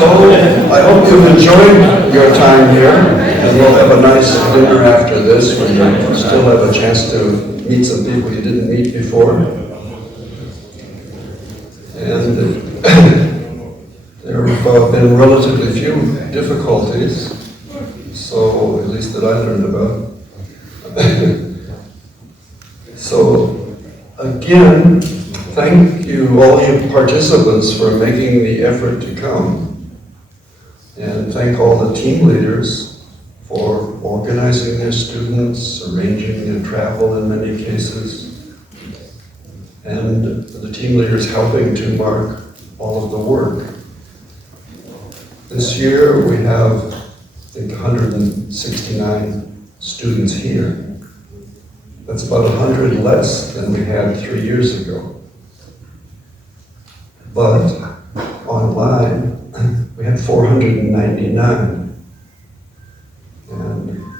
So I hope you've enjoyed your time here, and we'll have a nice dinner after this when you still have a chance to meet some people you didn't meet before. And there have been relatively few difficulties, so at least that I learned about. So again, thank you, all you participants, for making the effort to come. And thank all the team leaders for organizing their students, arranging their travel in many cases, and the team leaders helping to mark all of the work. This year we have, I think, 169 students here. That's about 100 less than we had 3 years ago. But online, we had 499. And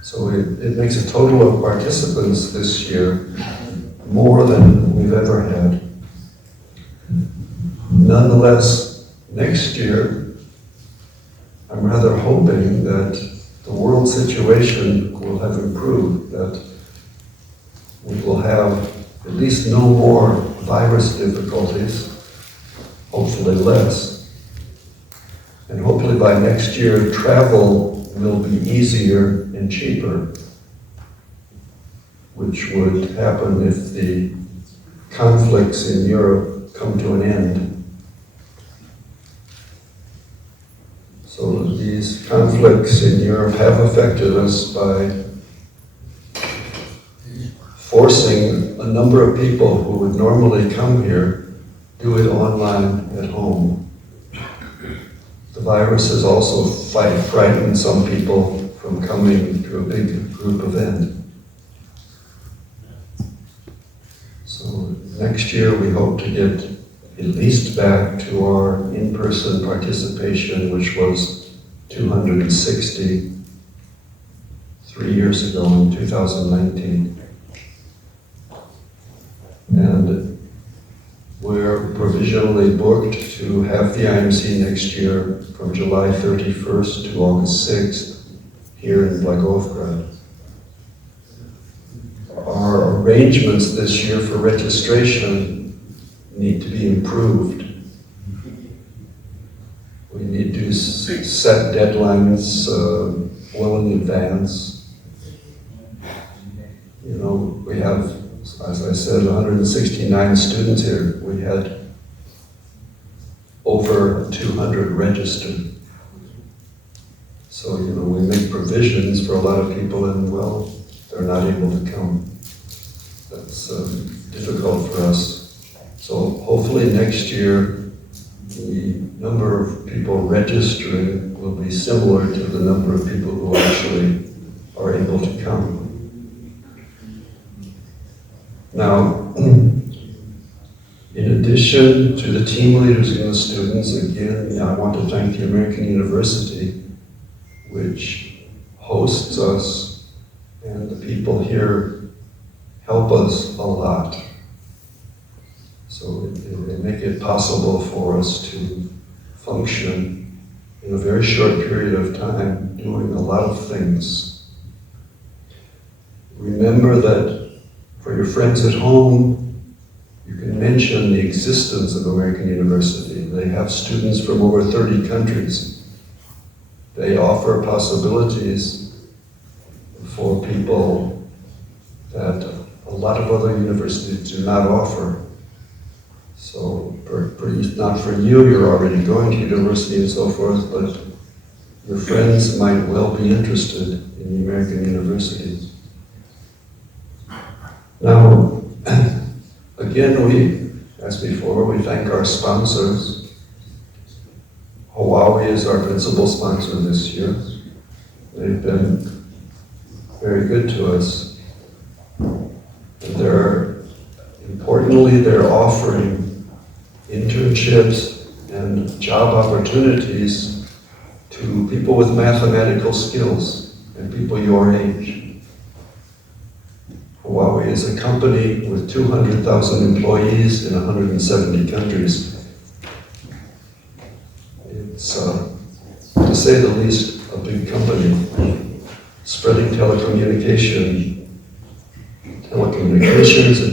so it makes a total of participants this year more than we've ever had. Nonetheless, next year, I'm rather hoping that the world situation will have improved, that we will have at least no more virus difficulties, hopefully less. And hopefully by next year, travel will be easier and cheaper, which would happen if the conflicts in Europe come to an end. So these conflicts in Europe have affected us by forcing a number of people who would normally come here do it online at home. The virus has also frightened some people from coming to a big group event. So next year we hope to get at least back to our in-person participation, which was 260 3 years ago in 2019. And we're provisionally booked to have the IMC next year from July 31st to August 6th here in Blagovgrad. Our arrangements this year for registration need to be improved. We need to set deadlines well in advance. You know, we have, as I said, 169 students here. We had over 200 registered. So, you know, we make provisions for a lot of people and, well, they're not able to come. That's difficult for us. So hopefully next year, the number of people registering will be similar to the number of people who actually are able to come. Now, in addition to the team leaders and the students, again, I want to thank the American University, which hosts us, and the people here help us a lot. So they make it possible for us to function in a very short period of time, doing a lot of things. Remember that for your friends at home, you can mention the existence of American University. They have students from over 30 countries. They offer possibilities for people that a lot of other universities do not offer. So, not for you, you're already going to university and so forth, but your friends might well be interested in the American universities. Now, again, as before, we thank our sponsors. Huawei is our principal sponsor this year. They've been very good to us. And importantly, they're offering internships and job opportunities to people with mathematical skills and people your age. Huawei is a company with 200,000 employees in 170 countries. It's, to say the least, a big company, spreading telecommunications and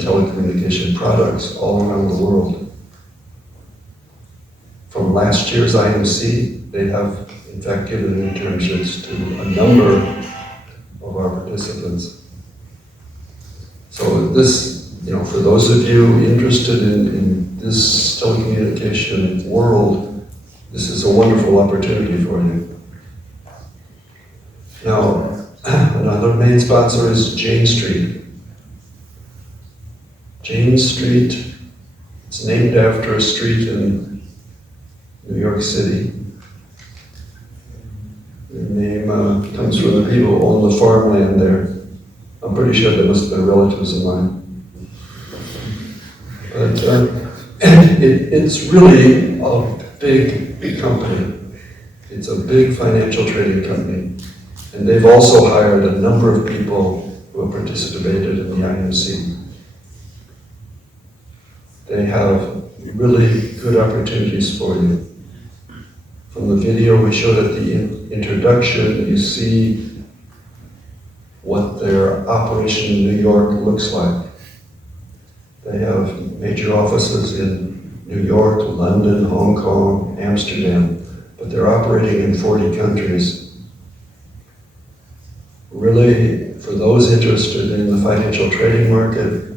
telecommunication products all around the world. From last year's IMC, they have in fact given internships to a number of our participants. So this, for those of you interested in this telecommunication world, this is a wonderful opportunity for you. Now, another main sponsor is Jayne Street. Jayne Street, it's named after a street in New York City. The name comes from the people who own the farmland there. I'm pretty sure they must have been relatives of mine. But it's really a big company. It's a big financial trading company. And they've also hired a number of people who have participated in the IMC. They have really good opportunities for you. From the video we showed at the introduction, you see what their operation in New York looks like. They have major offices in New York, London, Hong Kong, Amsterdam, but they're operating in 40 countries. Really, for those interested in the financial trading market,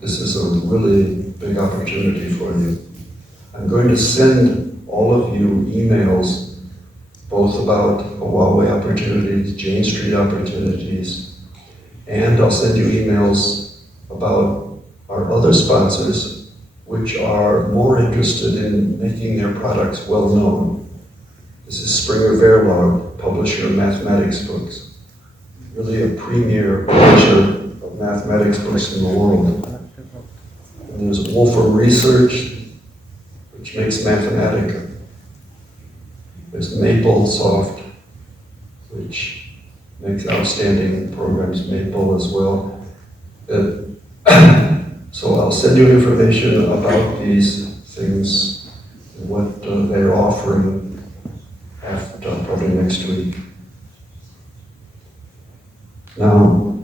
this is a really big opportunity for you. I'm going to send all of you emails, both about Huawei opportunities, Jayne Street opportunities, and I'll send you emails about our other sponsors, which are more interested in making their products well known. This is Springer Verlag, publisher of mathematics books, really a premier publisher of mathematics books in the world. And there's Wolfram Research, which makes Mathematica. There's MapleSoft, which makes outstanding programs, Maple as well. So I'll send you information about these things and what they're offering after probably next week. Now,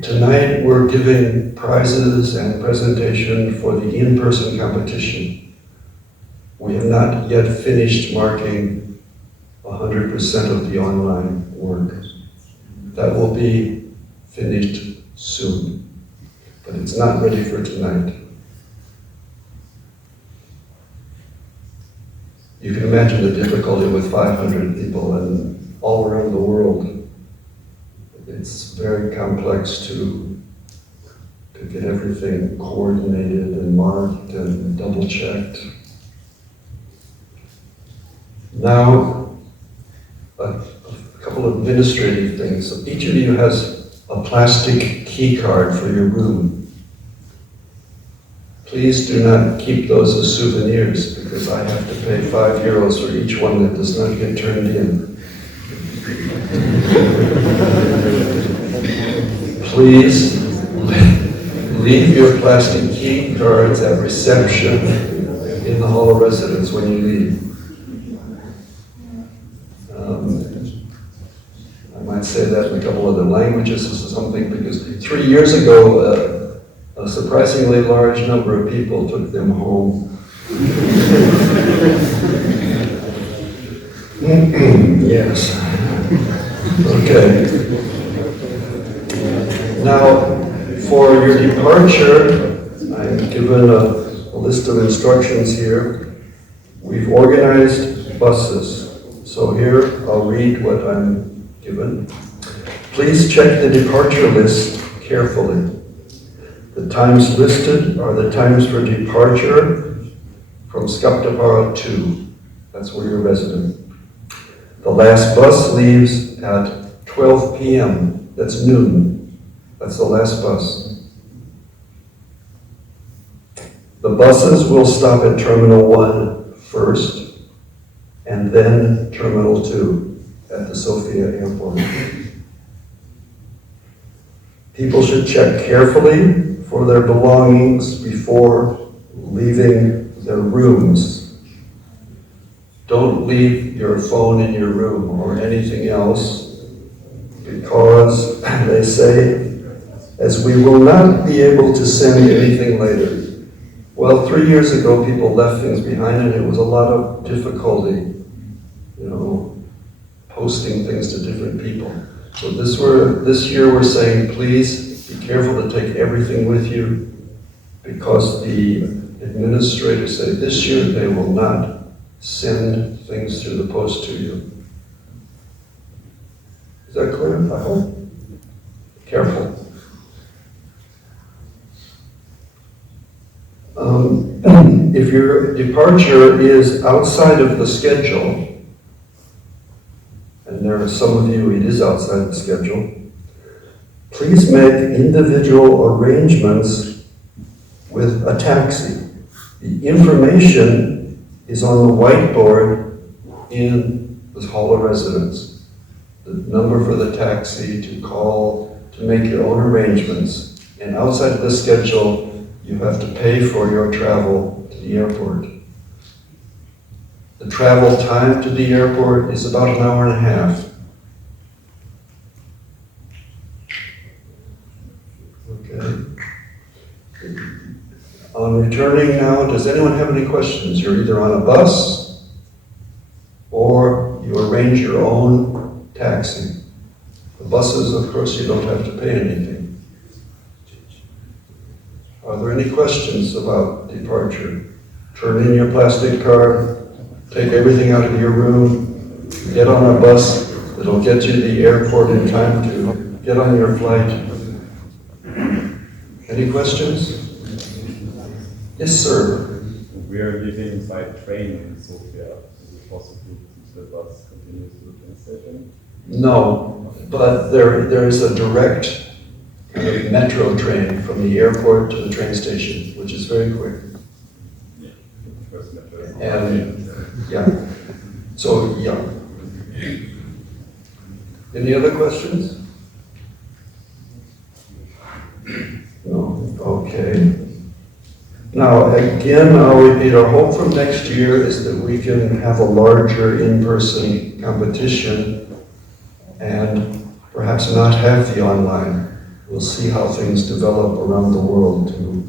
tonight we're giving prizes and presentation for the in-person competition. We have not yet finished marking 100% of the online work. That will be finished soon, but it's not ready for tonight. You can imagine the difficulty with 500 people and all around the world. It's very complex to get everything coordinated and marked and double-checked. Now, a couple of administrative things. So each of you has a plastic key card for your room. Please do not keep those as souvenirs, because I have to pay €5 for each one that does not get turned in. Please leave your plastic key cards at reception in the hall of residence when you leave. I might say that in a couple other languages or something, because 3 years ago, a surprisingly large number of people took them home. Yes. Okay. Now, for your departure, I'm given a list of instructions here. We've organized buses. So here, I'll read what I'm given. Please check the departure list carefully. The times listed are the times for departure from Skaptapara 2. That's where you're resident. The last bus leaves at 12 p.m. That's noon. That's the last bus. The buses will stop at Terminal 1 first, and then Terminal 2 at the Sofia Airport. People should check carefully for their belongings before leaving their rooms. Don't leave your phone in your room or anything else, because they say, as we will not be able to send anything later. Well, 3 years ago, people left things behind, and it was a lot of difficulty, posting things to different people. So this year we're saying, please be careful to take everything with you, because the administrators say this year they will not send things through the post to you. Is that clear? I hope. Careful. If your departure is outside of the schedule, and there are some of you it is outside the schedule, please make individual arrangements with a taxi. The information is on the whiteboard in the hall of residence. The number for the taxi to call, to make your own arrangements. And outside of the schedule, you have to pay for your travel to the airport. The travel time to the airport is about an hour and a half. Okay. On returning now, does anyone have any questions? You're either on a bus or you arrange your own taxi. The buses, of course, you don't have to pay anything. Are there any questions about departure? Turn in your plastic card, take everything out of your room, get on a bus that'll get you to the airport in time to get on your flight. Any questions? Yes, sir. We are leaving by train in Sofia. Is it possible that the bus continues to the train station? No, but there is a direct metro train from the airport to the train station, which is very quick. Yeah. And yeah, so yeah. Any other questions? No, okay. Now, again, I'll repeat, our hope from next year is that we can have a larger in-person competition and perhaps not have the online. We'll see how things develop around the world to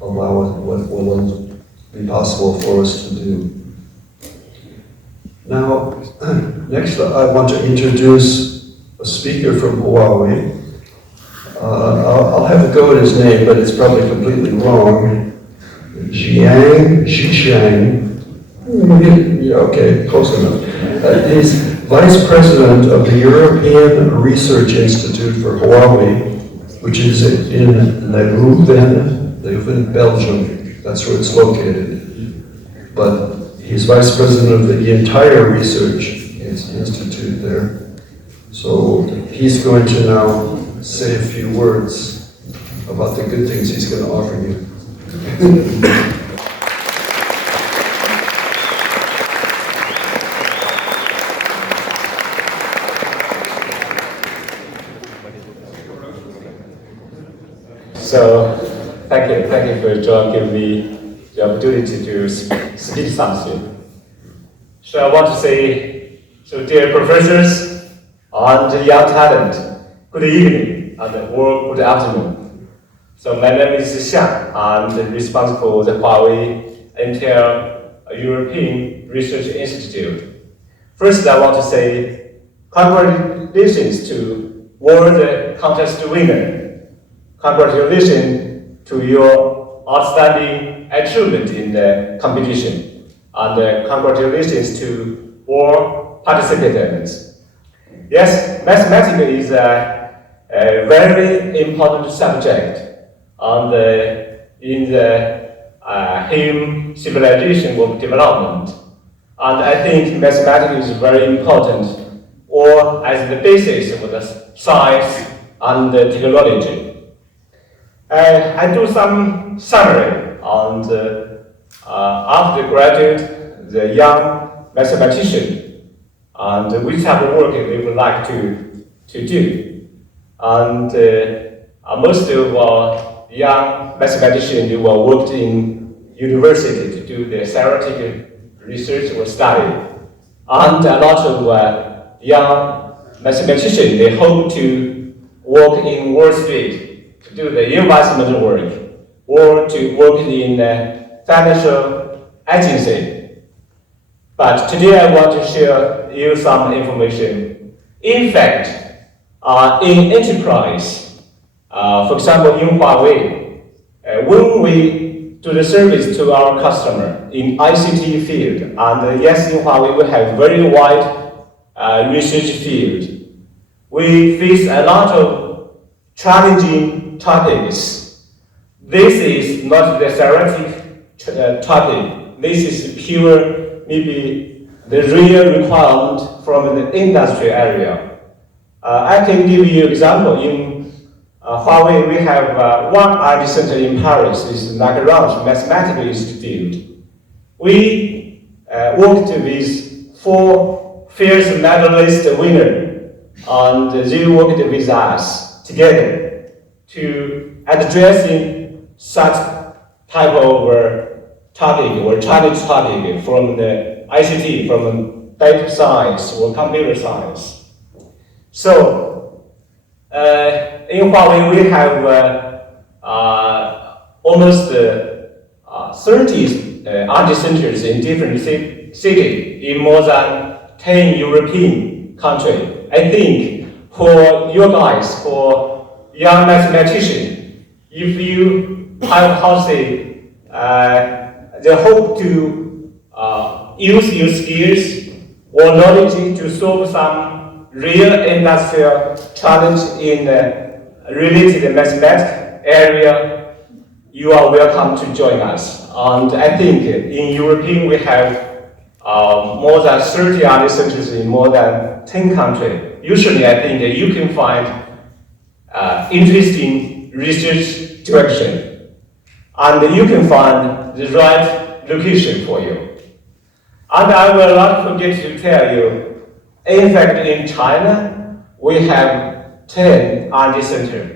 allow what will be possible for us to do. Now, next I want to introduce a speaker from Huawei. I'll have a go at his name, but it's probably completely wrong. Zishang. Yeah, okay, close enough. He's Vice President of the European Research Institute for Huawei, which is in Leuven, Belgium. That's where it's located. But he's Vice President of the entire research institute there. So he's going to now say a few words about the good things he's going to offer you. So, thank you for giving me the opportunity to speak something. So I want to say, so dear professors and young talent, good evening or good afternoon. So my name is Xiang. I'm responsible for the Huawei Intel European Research Institute. First, I want to say congratulations to World Contest winner. Congratulations to your outstanding achievement in the competition, and congratulations to all participants. Yes, mathematics is a very important subject in the human civilization of development. And I think mathematics is very important, or as the basis of the science and the technology. I do some summary on after graduate, the young mathematician, and which type of work they would like to do. And most of our young mathematicians who are worked in university to do the theoretical research or study. And a lot of young mathematicians, they hope to work in Wall Street to do the investment work or to work in a financial agency. But today I want to share you some information. In fact, in enterprise, for example, in Huawei, when we do the service to our customer in ICT field, and yes, in Huawei we have very wide research field. We face a lot of challenging topics. This is not the theoretic topic. This is pure, maybe the real requirement from the industry area. I can give you an example. In Huawei, we have one R&D center in Paris, is Lagrange Mathematical Institute. We worked with 4 first medalist winners, and they worked with us together to addressing such type of topic or challenge topic from the ICT, from data science or computer science. So, in Huawei, we have almost 30 R&D centers in different cities in more than 10 European countries. I think for you guys, for young mathematicians, if you have the hope to use your skills or knowledge to solve some real industrial challenge in the related mathematics area, you are welcome to join us. And I think in European we have more than 30 R&D centers in more than 10 countries. Usually I think you can find interesting research direction, and you can find the right location for you. And I will not forget to tell you, in fact, in China, we have 10 R&D centers.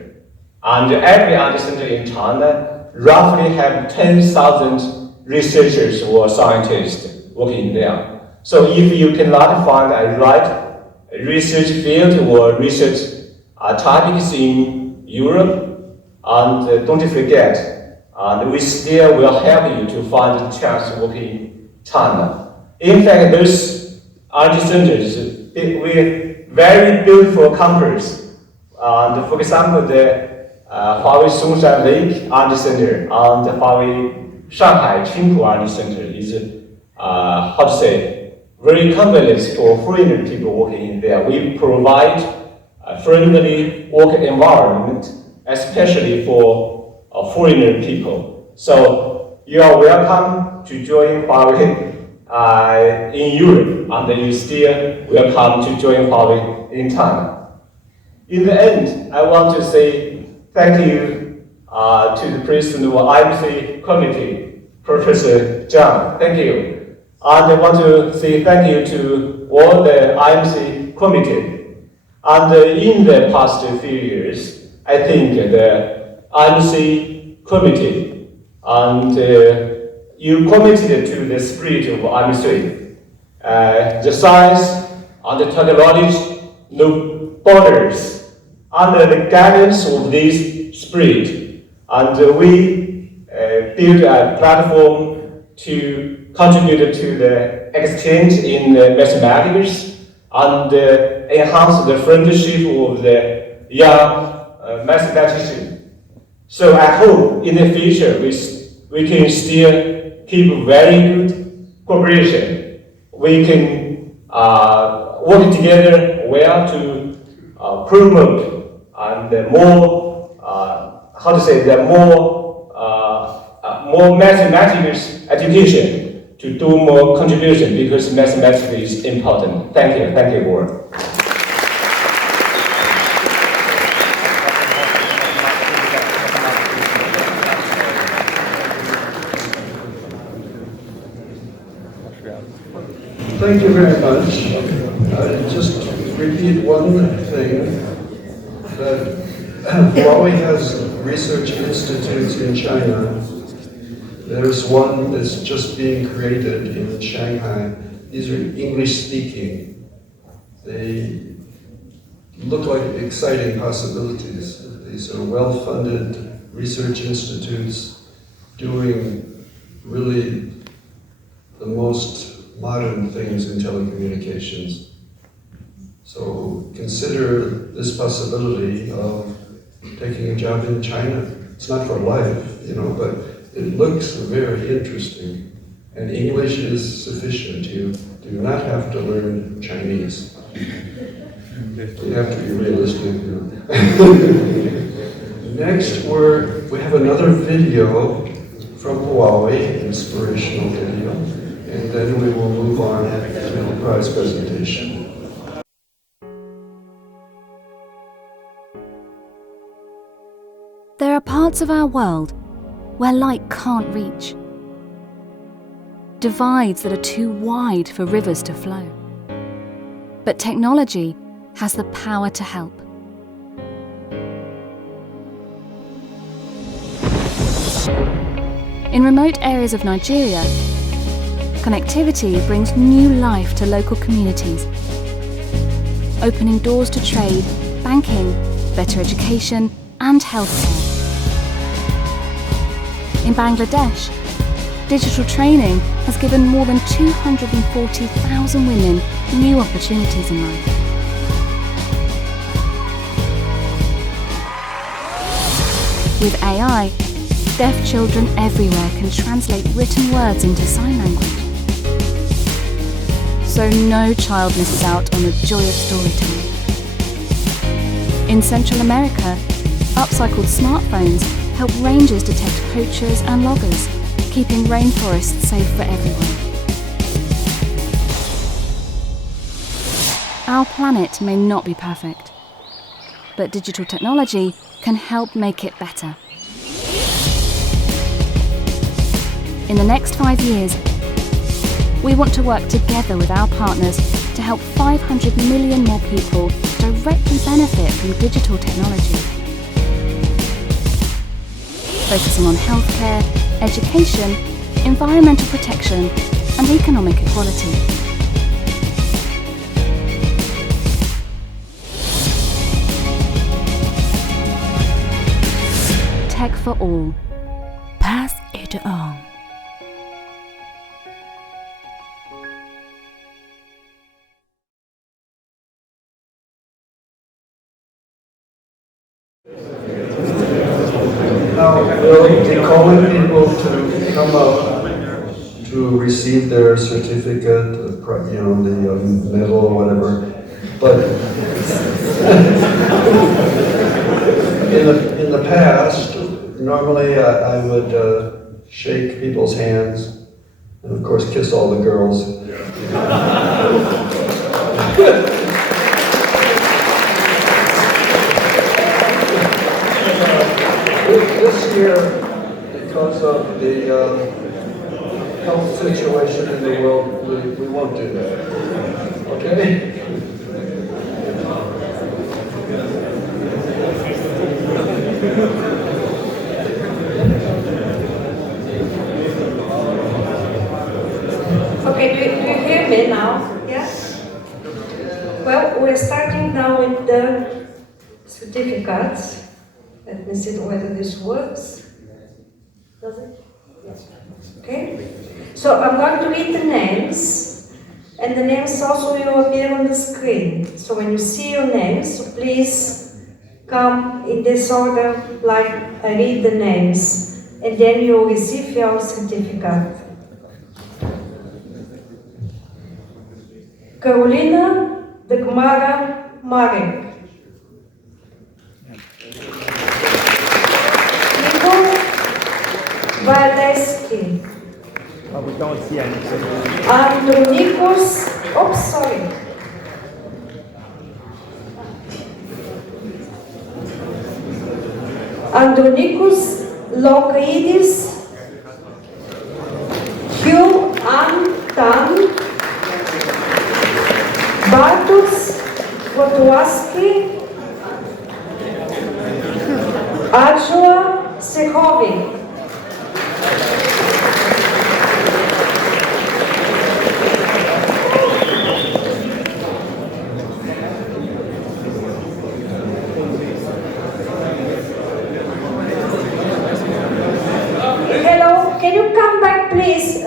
And every R&D center in China roughly have 10,000 researchers or scientists working there. So if you cannot find a right research field or research topics in Europe, and don't forget, we still will help you to find a chance to work in China. In fact, those R&D centers with very beautiful campus. For example, the Huawei Songshan Lake R&D Center and the Huawei Shanghai Qingpu R&D Center is, very convenient for foreign people working in there. We provide a friendly work environment, especially for foreign people. So you are welcome to join Huawei in Europe, and you still welcome to join Huawei in China. In the end, I want to say thank you to the president of IMC committee, Professor Zhang. Thank you. And I want to say thank you to all the IMC committee. And in the past few years, I think the IMC committee and you committed to the spirit of IMC. The science and the technology, no borders. Under the guidance of this spirit, and we build a platform to contribute to the exchange in mathematics and enhance the friendship of the young mathematicians. So I hope in the future we can still keep very good cooperation. We can work together well to promote and more mathematics education to do more contribution, because mathematics is important. Thank you all. Thank you very much. Just repeat one thing, that Huawei has research institutes in China. there's one that's just being created in Shanghai. These are English speaking. They look like exciting possibilities. These are well-funded research institutes doing really the most modern things in telecommunications. So consider this possibility of taking a job in China. It's not for life, you know, but it looks very interesting. And English is sufficient. You do not have to learn Chinese. You have to be realistic, you know. Next, we have another video from Huawei, inspirational video, and then we will move on to the prize presentation. There are parts of our world where light can't reach. Divides that are too wide for rivers to flow. But technology has the power to help. In remote areas of Nigeria, connectivity brings new life to local communities, opening doors to trade, banking, better education, and healthcare. In Bangladesh, digital training has given more than 240,000 women new opportunities in life. With AI, deaf children everywhere can translate written words into sign language. So no child misses out on the joy of storytelling. In Central America, upcycled smartphones help rangers detect poachers and loggers, keeping rainforests safe for everyone. Our planet may not be perfect, but digital technology can help make it better. In the next 5 years, we want to work together with our partners to help 500 million more people directly benefit from digital technology. Focusing on healthcare, education, environmental protection, and economic equality. Tech for all. Pass it on. Now, we'll be calling people to come up to receive their certificate, you know, the medal or whatever. But in the past, normally I would shake people's hands and, of course, kiss all the girls. This year, because of the health situation in the world, we won't do that. Okay? Okay, do you hear me now? Yes? Well, we're starting now with the certificates. Let me see whether this works. Does it? Yes. Okay. So I'm going to read the names, and the names also will appear on the screen. So when you see your names, so please come in this order, like I read the names, and then you will receive your certificate. Karolina Dagmara Marek. Valdeski. Oh, we don't see anything. Andronikos, oh sorry. Andronikos Lokaidis, Hugh Antan, Bartosz Wotłaski, Adjoa Sehovic. please,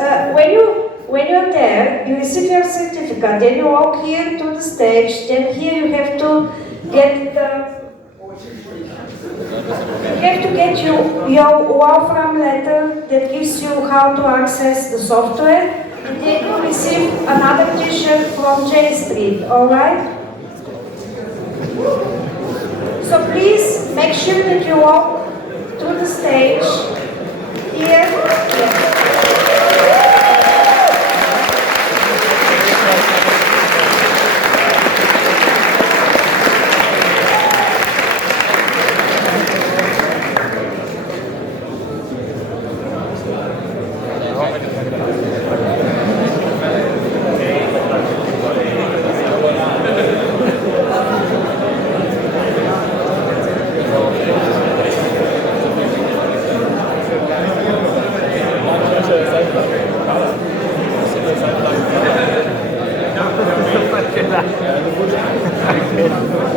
when you're there, you receive your certificate, then you walk here to the stage, then here you have to get your Wolfram letter that gives you how to access the software, and then you receive another t-shirt from Jayne Street, alright? So please make sure that you walk to the stage here.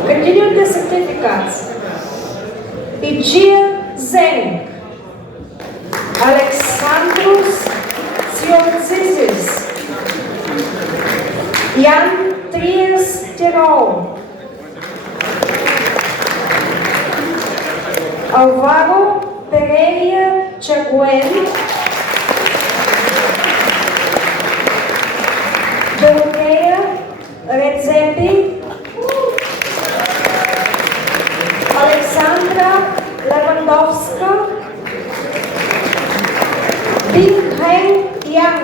Continue the certificates. Xiang, Alexandros Siotzizis, Jan Trias Tirol, Alvaro Pereira Chaguen, Dorothea Redzepi, Alexandra Lewandowska, Bingheng Yang.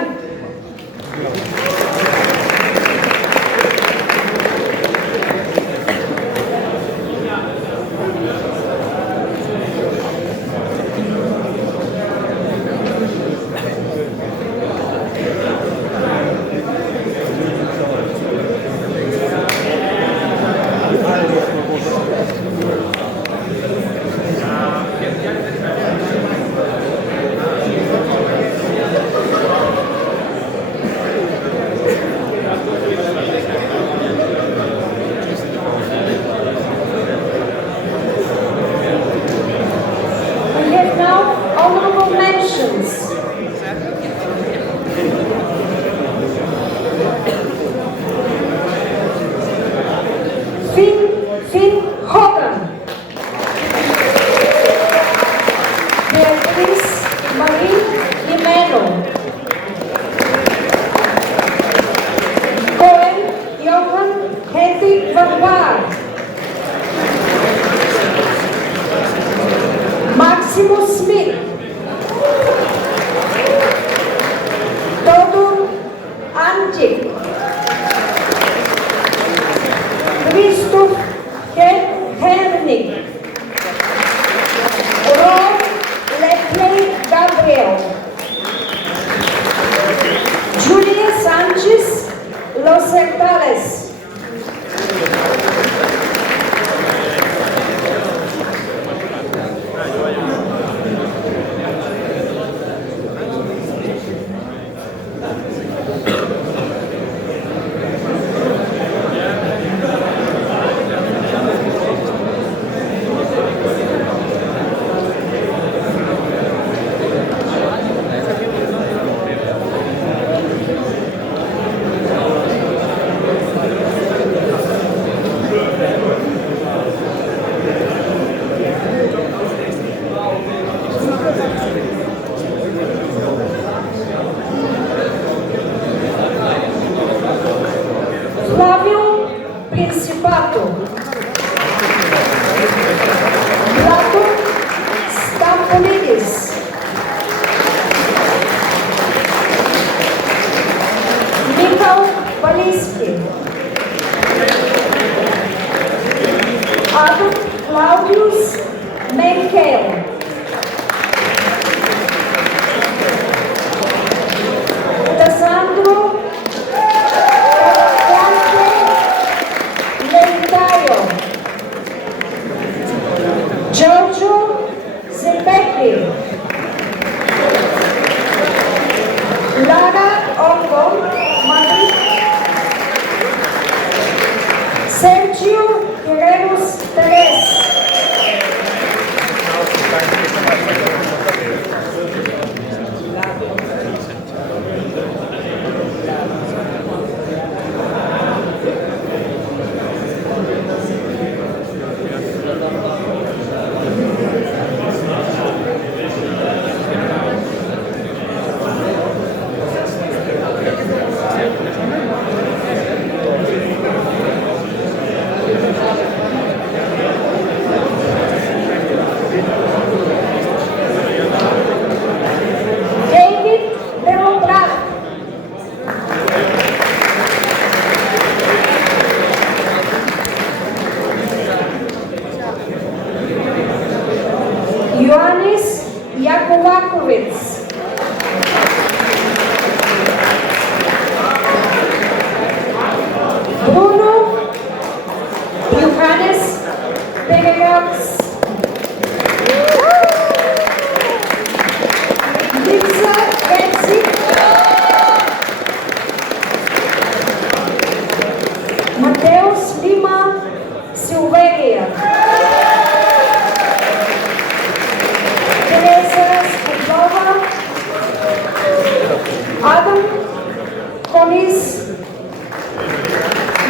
Boris,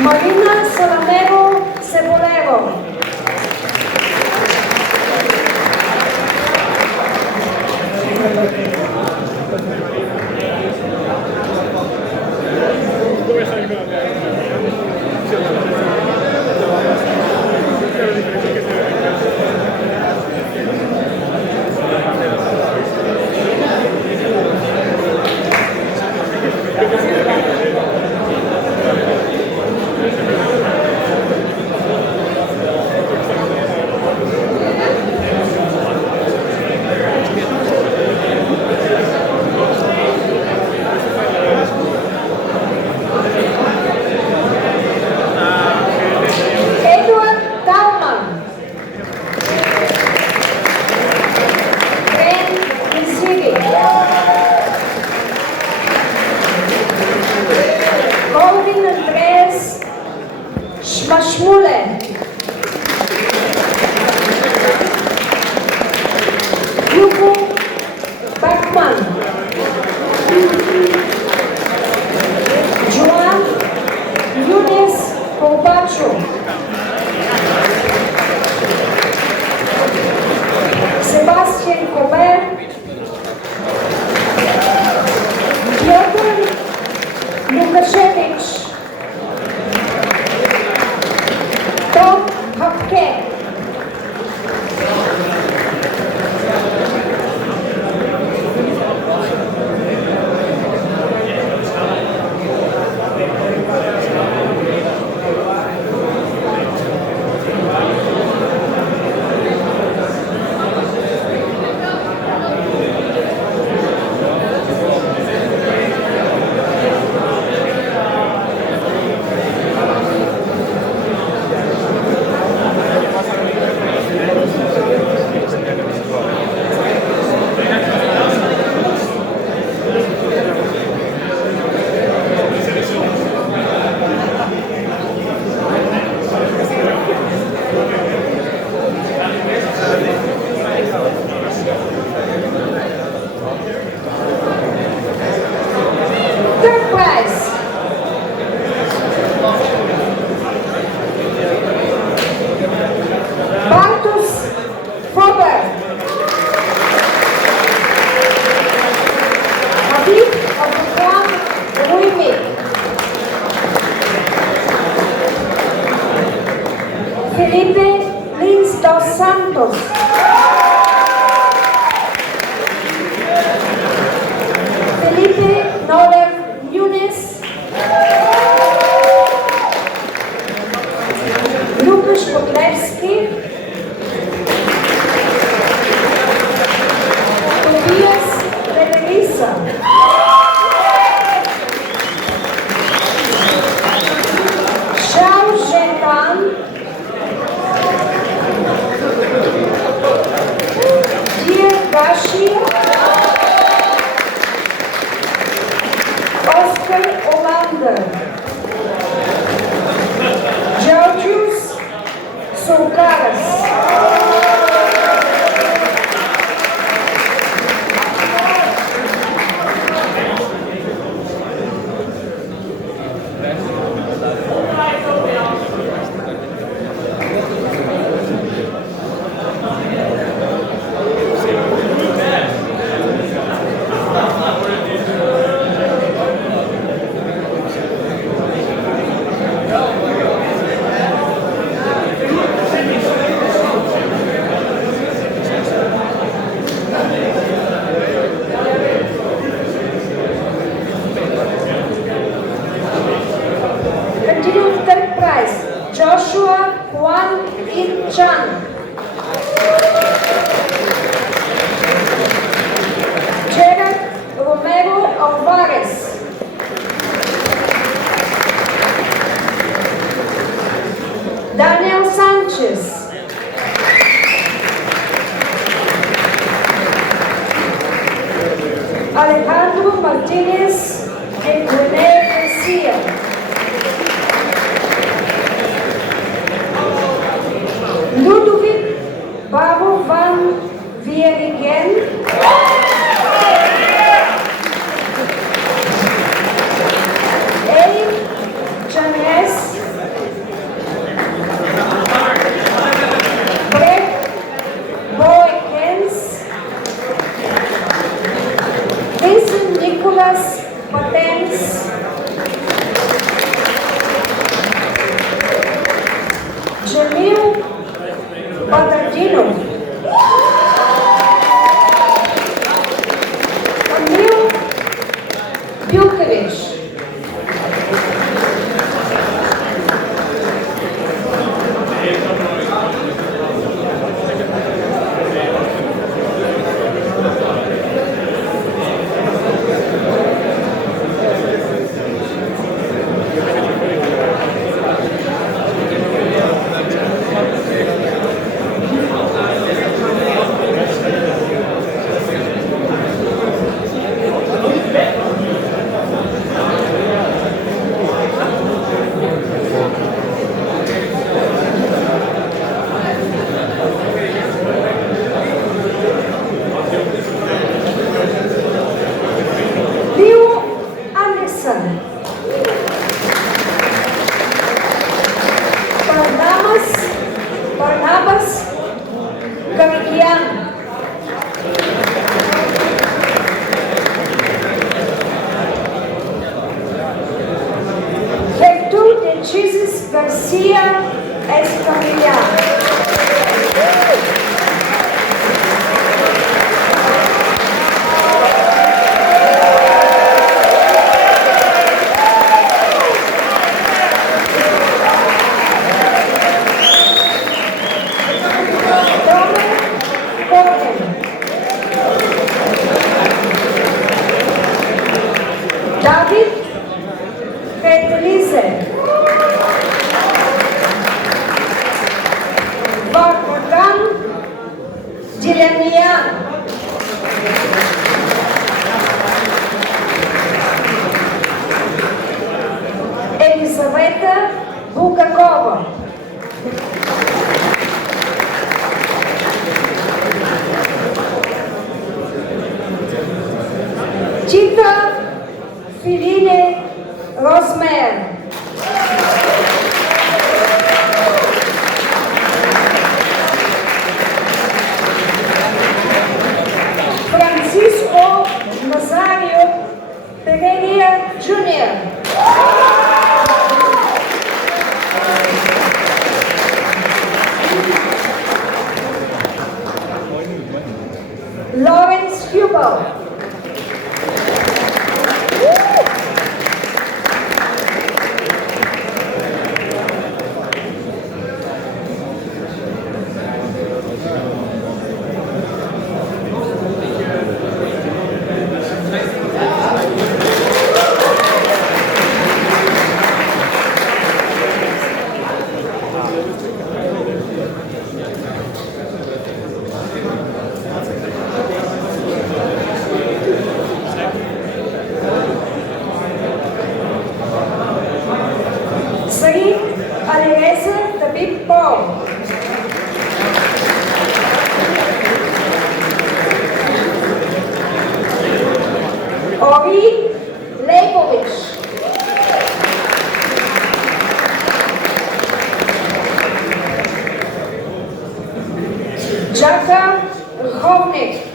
Marina Salamero Cebolero. Alejandro Martínez and René Garcia. Ludovic Babo van Vieringen. patents, Jamil Badardino, Emil Bilkovic, Barnabas Xiang, Hector de Jesus Garcia Escamilla, David Petrilize, Varkotan Dilemian, Elisaveta Bukakova, Tita Filine Rosmer, Francisco Nazario Pereira Jr., Lawrence Hubel, Sri Alireza Tabib Paul, Ori Leibovich, Jaka Hovnik,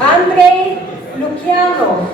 Andrei Luciano,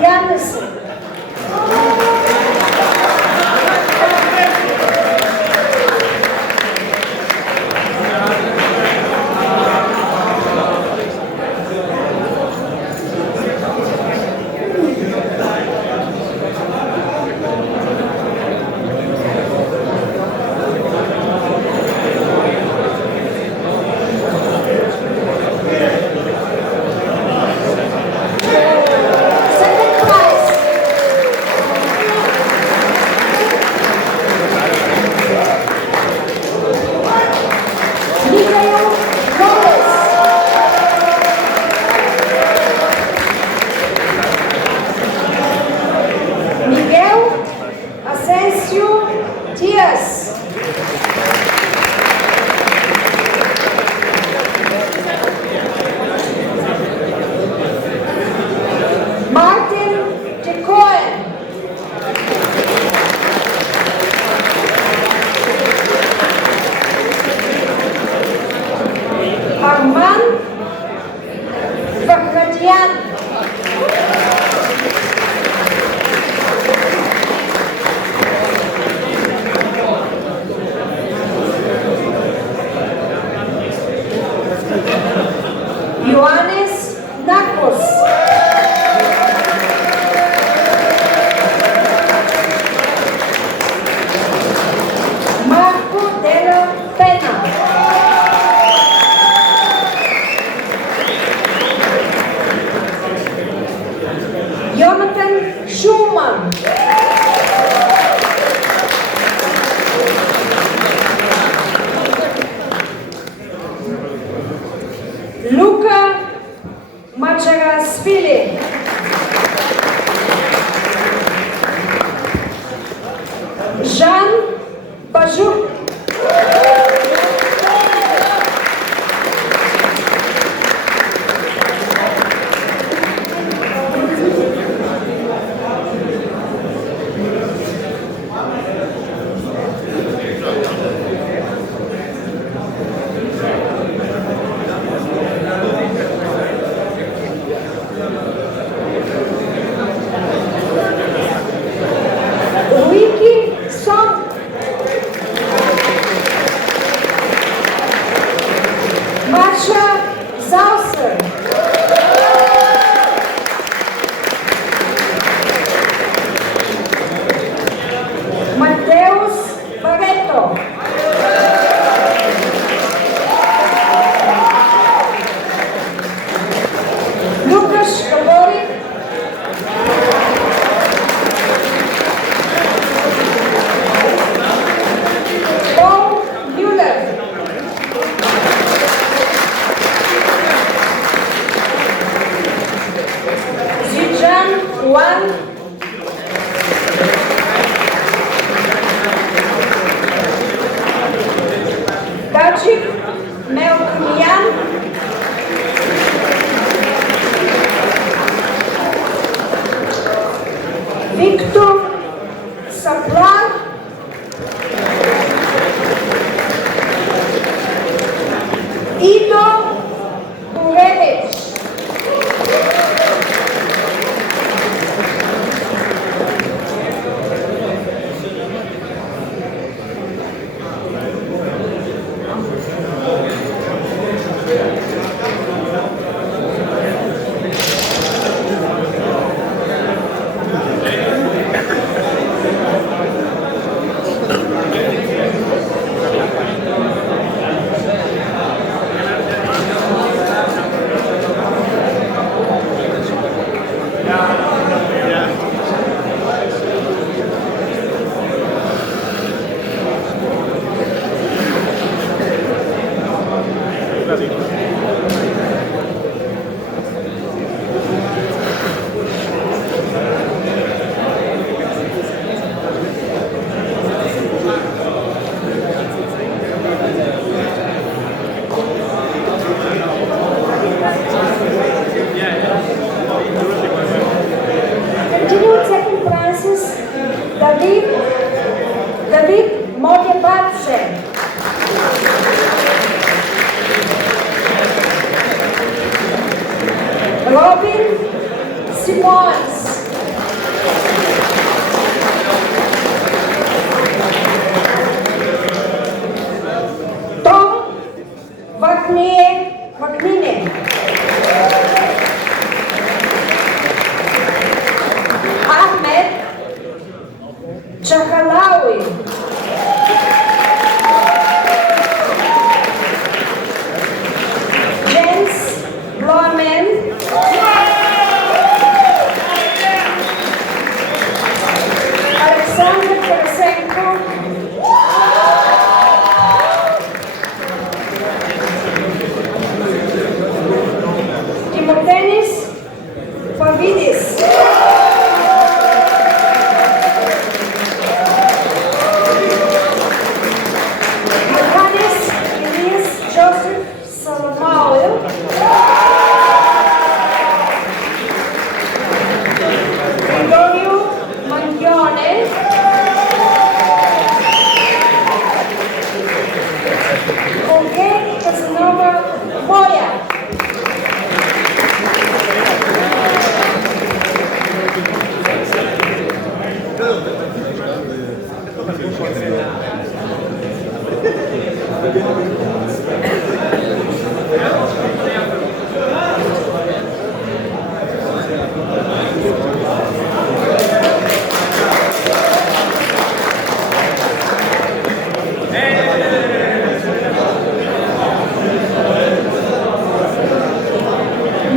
Janesen.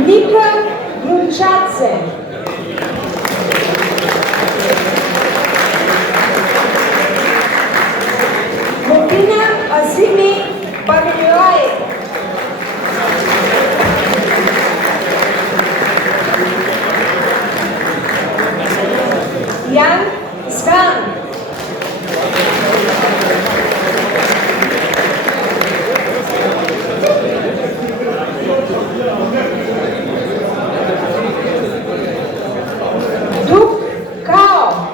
Nika Grunchadze. Mobina Azimi Bamilaye. Xiang. Duke Cao.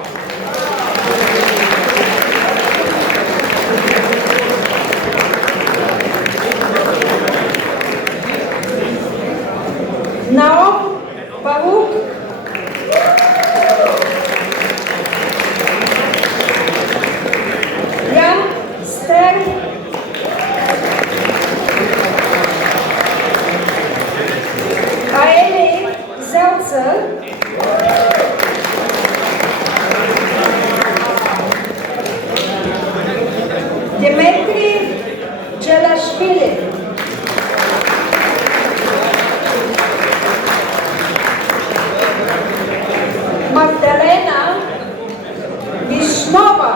Naom Baruch. Jan Ster. Aeli Zeltzer. Dmitry Gelashvili. Magdalena Vishnova.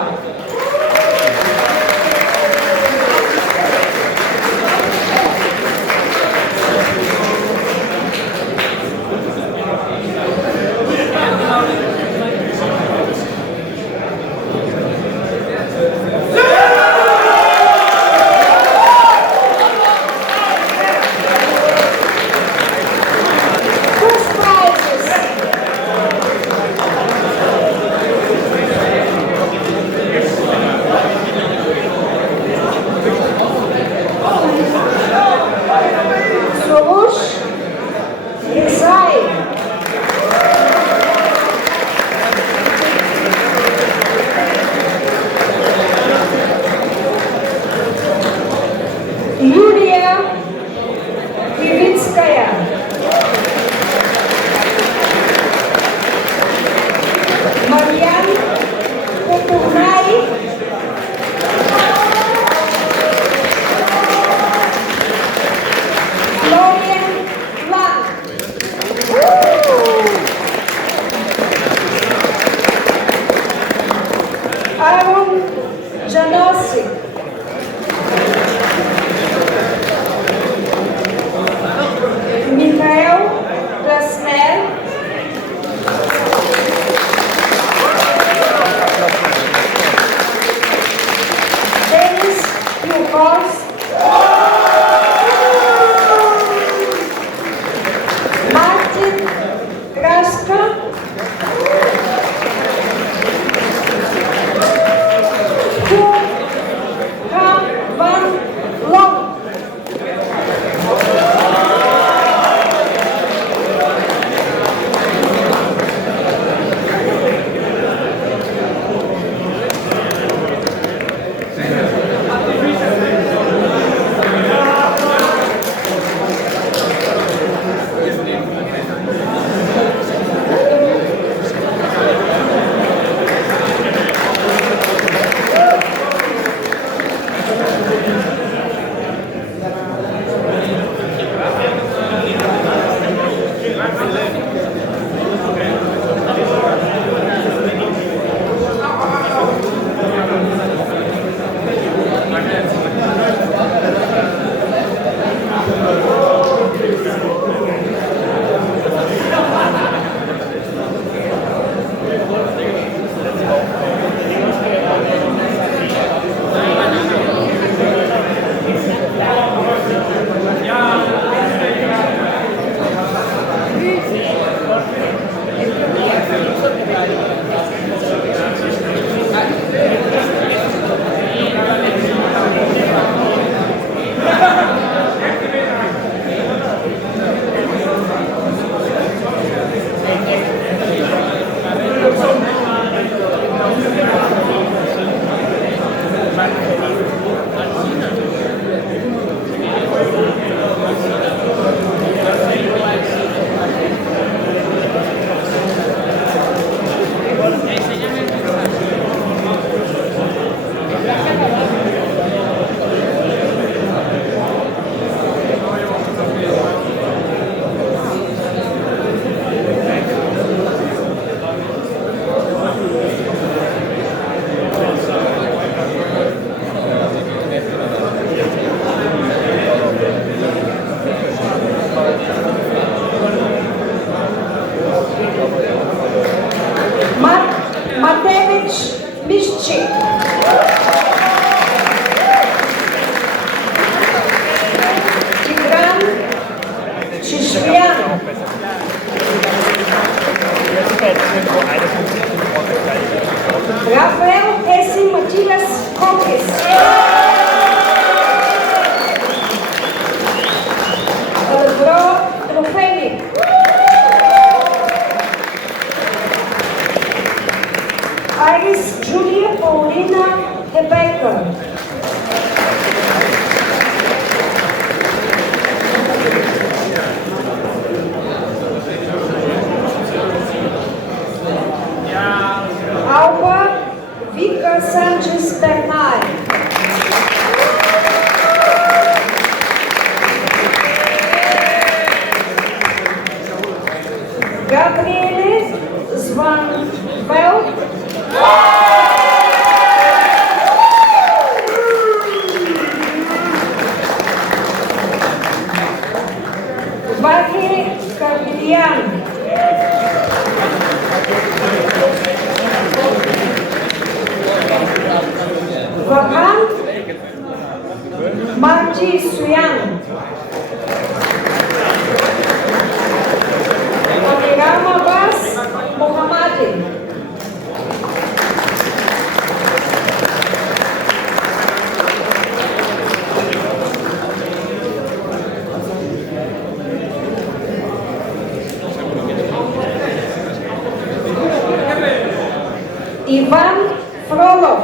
First prizes. Iris Julia Paulina Hebecker. Alba Vika Sanchez Bernal. Gabriele Zwanveld. Vaki Carpilian. Vahan Marji Xiang. Amirama Bas Mohammadi. Ivan Frolov.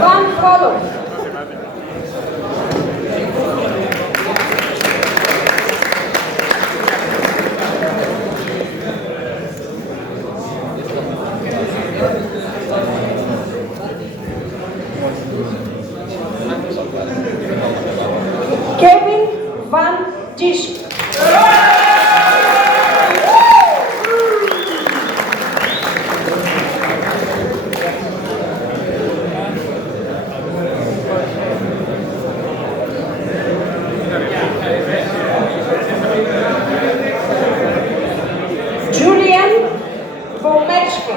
Van Frolov. Kevin Van Disch. Julian Vomechko.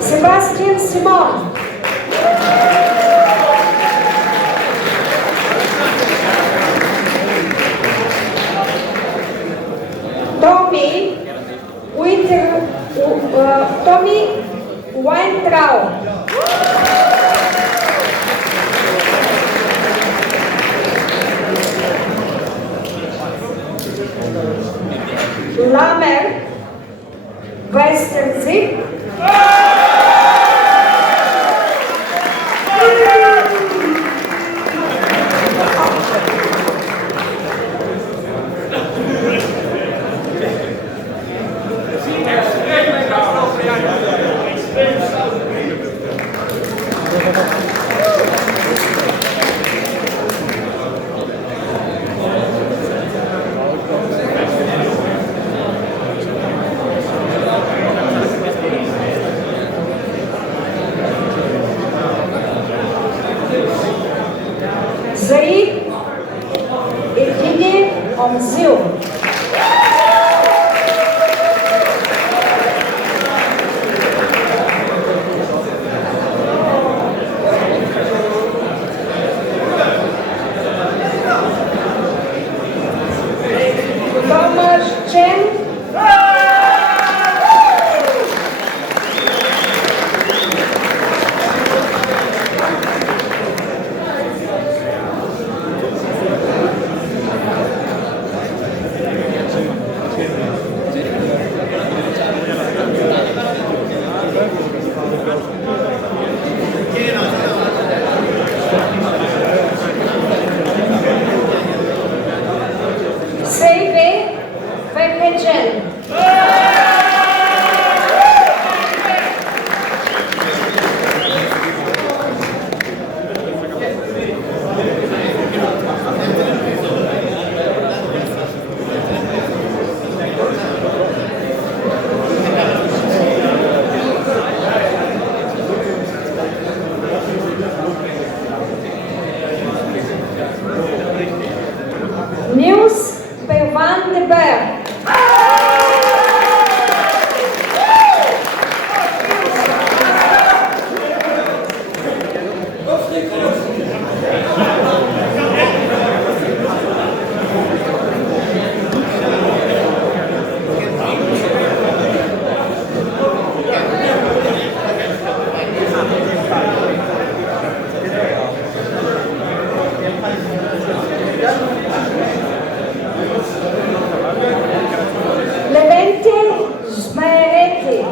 Sebastian Simon. Tommy Weintraub. Lamer Westerzik. ready.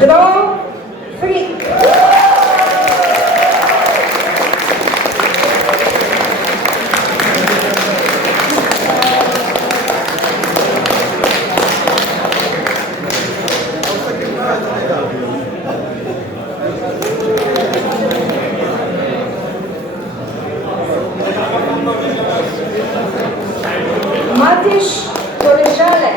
Draw 3. Matish Torejale.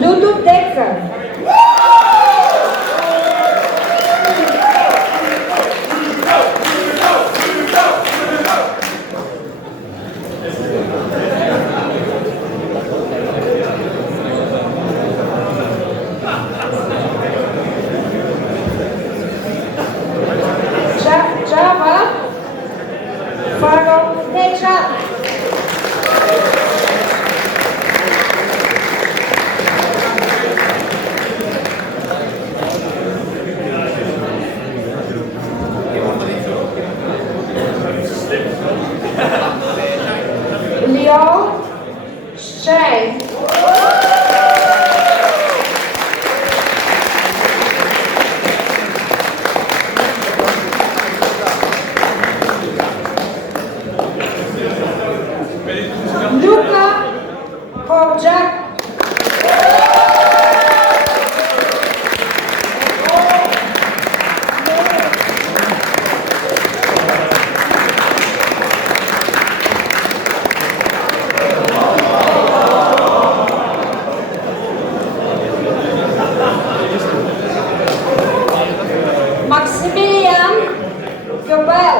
Ludo Decker. Java. Faro Teja. Leo Xiang. Luca Korjak. Maximilian Gobel.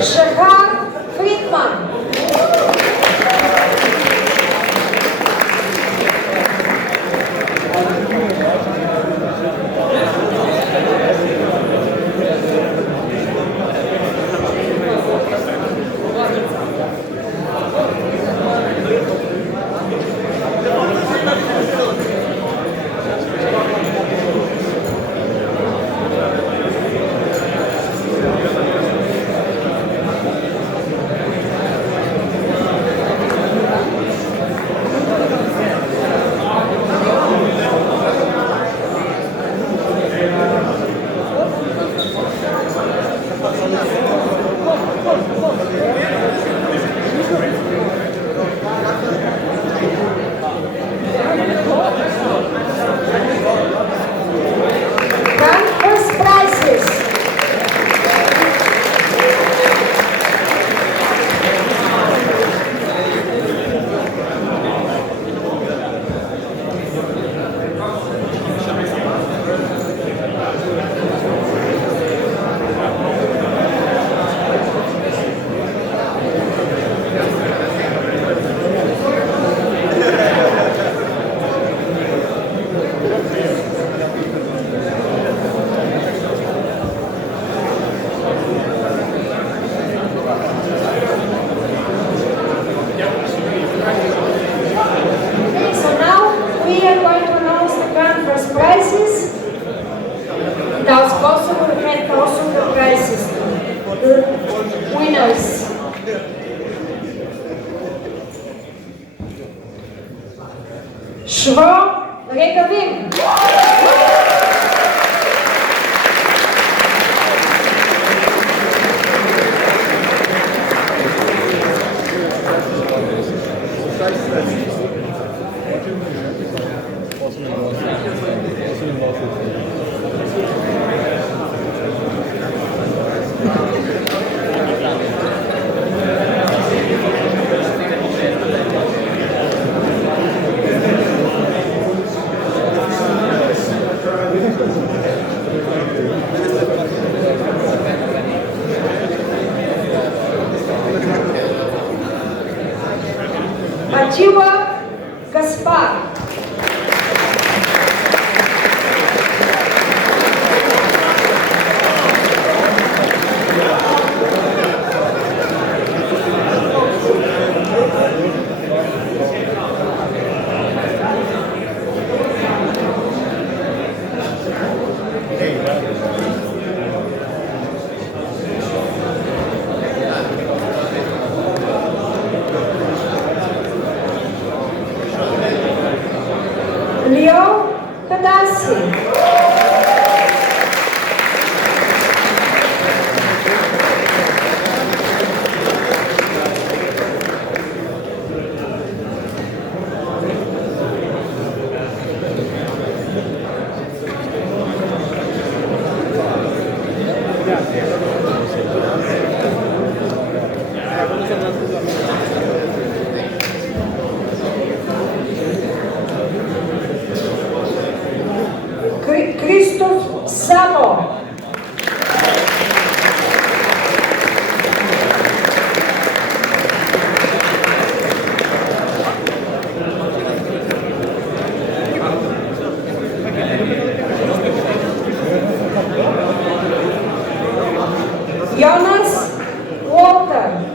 Shahar Friedman. First prizes. So now we are going to announce the grand first prizes. And as possible, we can also the prizes, the winners. Shvo Rekavim. Мотива Гаспар. Leo Kadasi. Christoph Savo. Jonas Walter.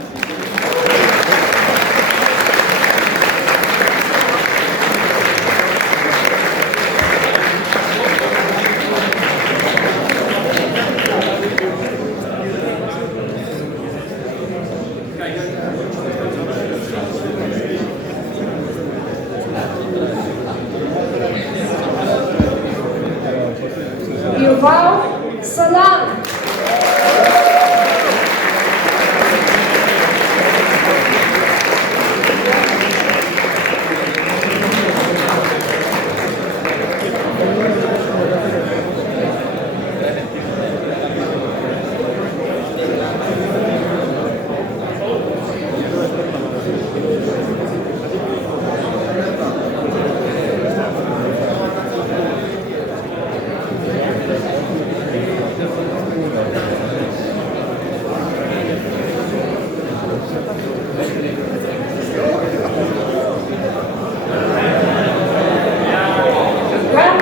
Yuval Salam.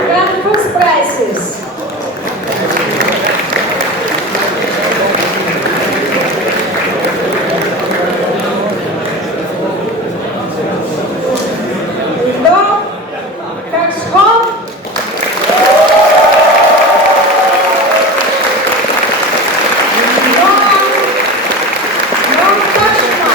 Grand first prizes. Lord Kaxholm. Noam Tachman.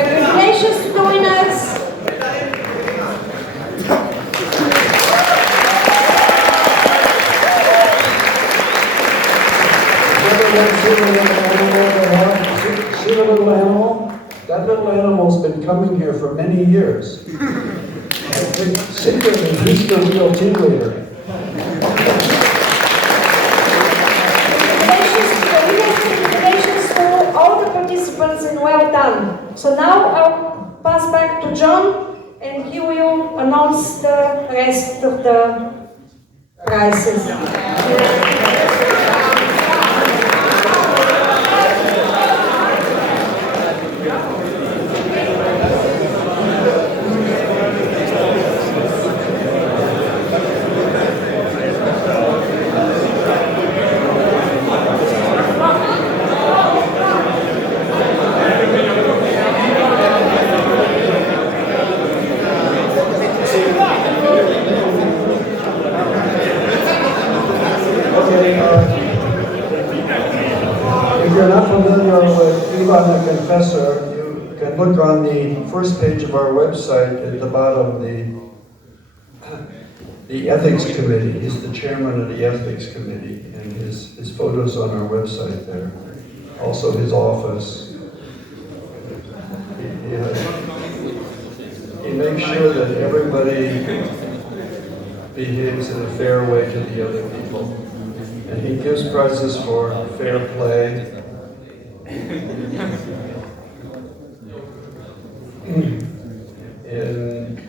Congratulations to the winners. See the little animal? That little animal's been coming here for many years. Secretly, he's the real team leader. Congratulations to all the participants and well done. So now I'll pass back to John and he will announce the rest of the prizes. If you're not familiar with Ivan the Confessor, you can look on the first page of our website at the bottom, the Ethics Committee. He's the chairman of the Ethics Committee, and his photo's on our website there. also his office. He makes sure that everybody behaves in a fair way to the other people. And he gives prizes for fair play. And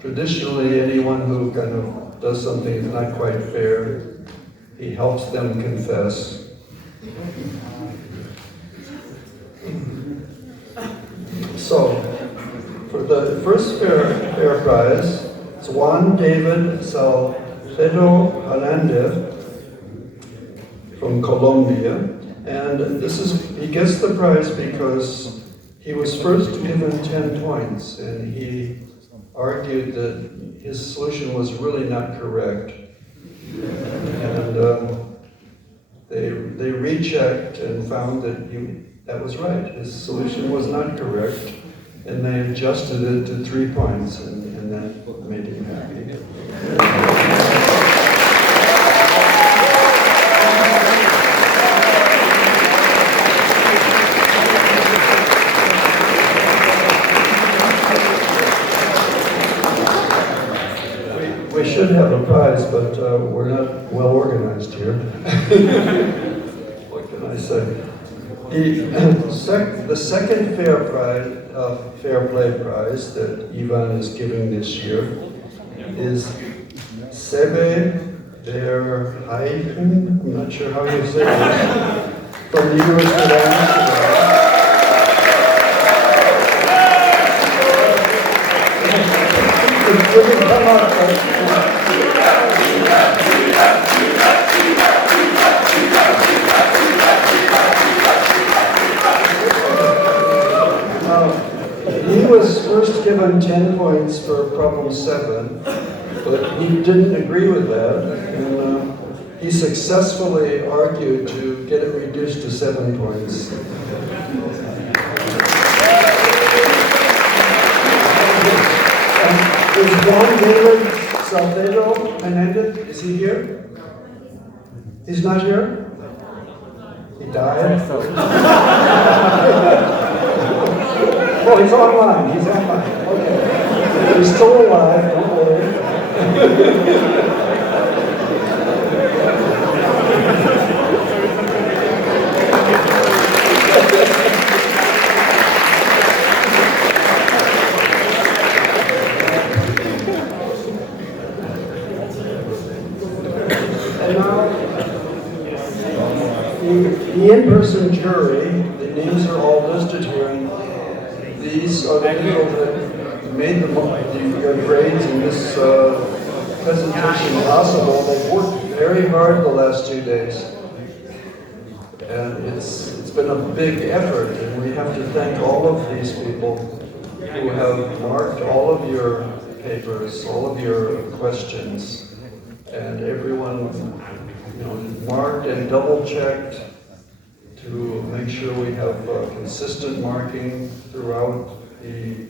traditionally, anyone who kind of does something that's not quite fair, he helps them confess. So, for the first fair prize, it's Juan David Salcedo Hernandez from Colombia. And he gets the prize because he was first given 10 points, and he argued that his solution was really not correct. And they rechecked and found that that was right. His solution was not correct, and they adjusted it to 3 points, and that made him happy. We should have a prize, but we're not well organized here. What can I say? The second fair play prize that Ivan is giving this year is Sebe Verheijen, I'm not sure how you say it, from the University of Amsterdam. He was first given 10 points for problem 7, but he didn't agree with that, and he successfully argued to get it reduced to 7 points. Is Juan David Salcedo Hernandez, is he here? He's not here? He died? Oh, he's online. He's online. Okay. He's still alive. Don't worry. And now, the in-person jury, the names are all listed here. These are the people that made the grades in this presentation possible. They've worked very hard the last 2 days. And it's been a big effort, and we have to thank all of these people who have marked all of your papers, all of your questions, and everyone marked and double-checked to make sure we have consistent marking throughout the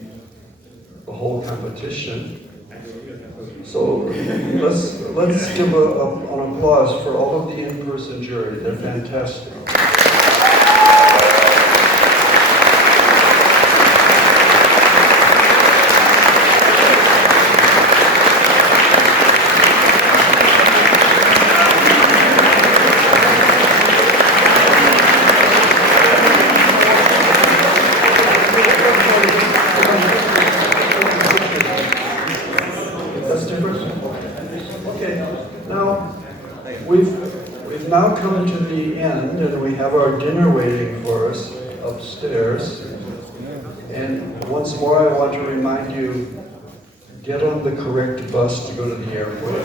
whole competition. So let's give an applause for all of the in-person jury. They're fantastic. We've now come to the end, and we have our dinner waiting for us upstairs. And once more, I want to remind you, get on the correct bus to go to the airport.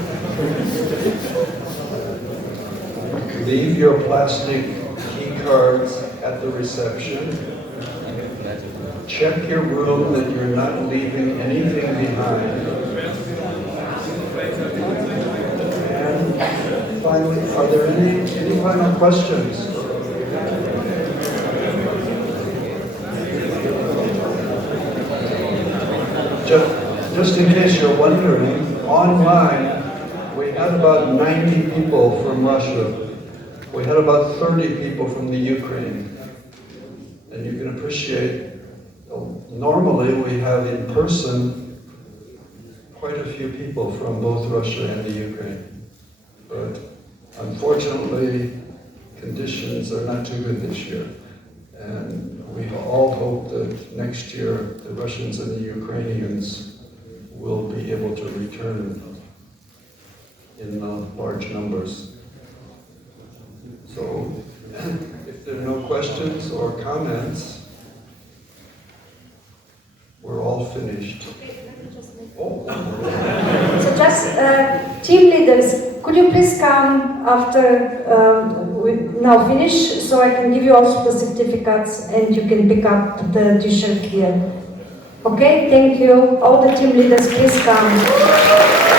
Leave your plastic key cards at the reception. Check your room that you're not leaving anything behind. Finally, are there any final questions? Just in case you're wondering, online we had about 90 people from Russia. We had about 30 people from the Ukraine. And you can appreciate, normally we have in person quite a few people from both Russia and the Ukraine. But unfortunately, conditions are not too good this year. And we all hope that next year the Russians and the Ukrainians will be able to return in large numbers. So, if there are no questions or comments, we're all finished. Oh. So just team leaders, could you please come after we now finish, so I can give you also the certificates and you can pick up the t-shirt here. Okay, thank you. All the team leaders, please come.